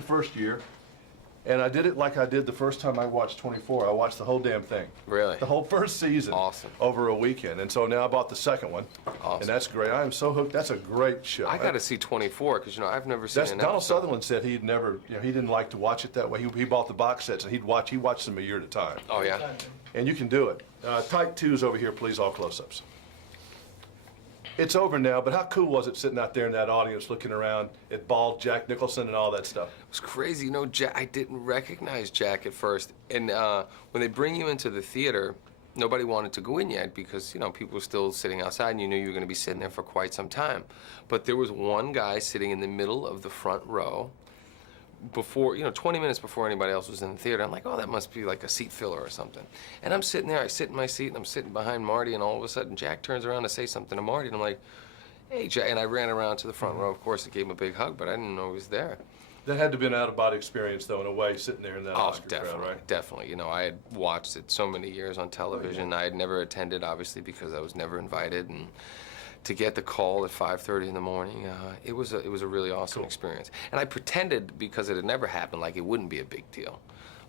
the first year, and I did it like I did the first time I watched 24. I watched the whole damn thing. Really? The whole first season. Awesome. Over a weekend. And so now I bought the second one. Awesome. And that's great. I am so hooked. That's a great show. I got to see 24 because I've never seen That's an Donald episode. Sutherland said he'd never, he didn't like to watch it that way. He bought the box sets and he watched them a year at a time. Oh yeah. And you can do it. Type 2's over here, please, all close-ups. It's over now, but how cool was it sitting out there in that audience looking around at bald Jack Nicholson and all that stuff? It was crazy. Jack, I didn't recognize Jack at first. And when they bring you into the theater, nobody wanted to go in yet because, people were still sitting outside and you knew you were going to be sitting there for quite some time. But there was one guy sitting in the middle of the front row before, 20 minutes before anybody else was in the theater. I'm like, oh, that must be like a seat filler or something. And I'm sitting there, I sit in my seat, and I'm sitting behind Marty, and all of a sudden Jack turns around to say something to Marty, and I'm like, hey, Jack, and I ran around to the front row. Of course, I gave him a big hug, but I didn't know he was there. That had to be an out-of-body experience, though, in a way, sitting there in that Oscar crowd, right? Definitely. I had watched it so many years on television. I had never attended, obviously, because I was never invited, and to get the call at 5:30 in the morning, it was a really awesome experience. And I pretended, because it had never happened, like it wouldn't be a big deal,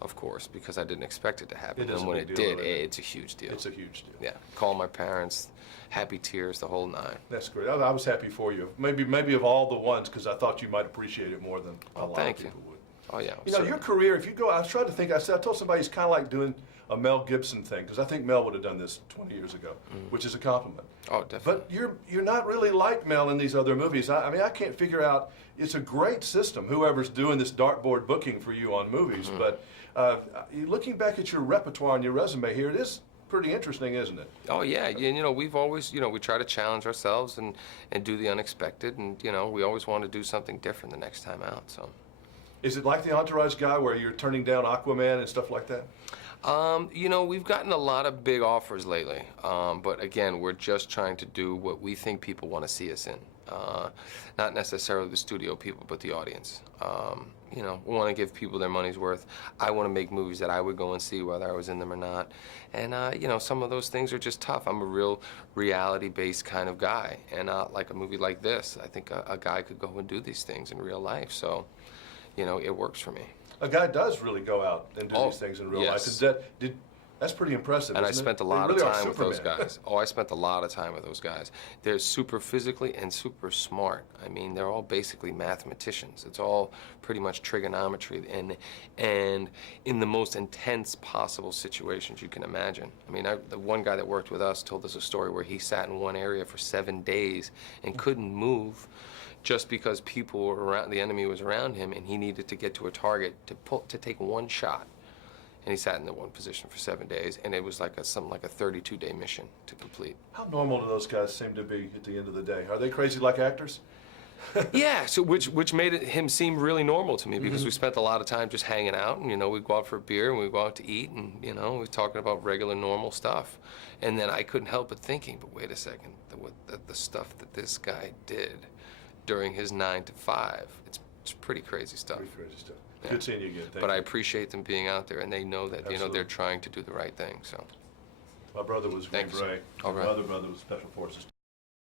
of course, because I didn't expect it to happen. It is and when a big it deal, did, right? it's a huge deal. It's a huge deal. Yeah. Call my parents, happy tears, the whole nine. That's great. I was happy for you. Maybe of all the ones, because I thought you might appreciate it more than a lot of people would. Oh, yeah. Your career, if you go, I was trying to think, I told somebody it's kind of like doing a Mel Gibson thing, because I think Mel would have done this 20 years ago, which is a compliment. Oh, definitely. But you're not really like Mel in these other movies. I mean, I can't figure out, it's a great system, whoever's doing this dartboard booking for you on movies, but looking back at your repertoire and your resume here, it is pretty interesting, isn't it? Oh, yeah. We've always, we try to challenge ourselves and do the unexpected, and, we always want to do something different the next time out, so. Is it like the Entourage guy where you're turning down Aquaman and stuff like that? We've gotten a lot of big offers lately, but again, we're just trying to do what we think people want to see us in. Not necessarily the studio people, but the audience. We want to give people their money's worth. I want to make movies that I would go and see whether I was in them or not. And, some of those things are just tough. I'm a real reality-based kind of guy. And like a movie like this, I think a guy could go and do these things in real life. So, it works for me. A guy does really go out and do these things in real life. That's pretty impressive, and isn't I spent it? a lot of really time with those guys. Oh, I spent a lot of time with those guys. They're super physically and super smart. I mean, they're all basically mathematicians. It's all pretty much trigonometry and in the most intense possible situations you can imagine. I mean, the one guy that worked with us told us a story where he sat in one area for 7 days and couldn't move just because people were around, the enemy was around him, and he needed to get to a target to take one shot. And he sat in the one position for 7 days, and it was like something like a 32-day mission to complete. How normal do those guys seem to be at the end of the day? Are they crazy like actors? Yeah, so which made him seem really normal to me, because we spent a lot of time just hanging out, and we'd go out for a beer and we'd go out to eat, and we were talking about regular normal stuff. And then I couldn't help but thinking, but wait a second, the stuff that this guy did during his 9 to 5, it's pretty crazy stuff. Pretty crazy stuff. Yeah. Good seeing you again. Thank But you. I appreciate them being out there, and they know that Absolutely. they're trying to do the right thing. So. My brother was Green Thanks. Beret. All right. My other brother was Special Forces.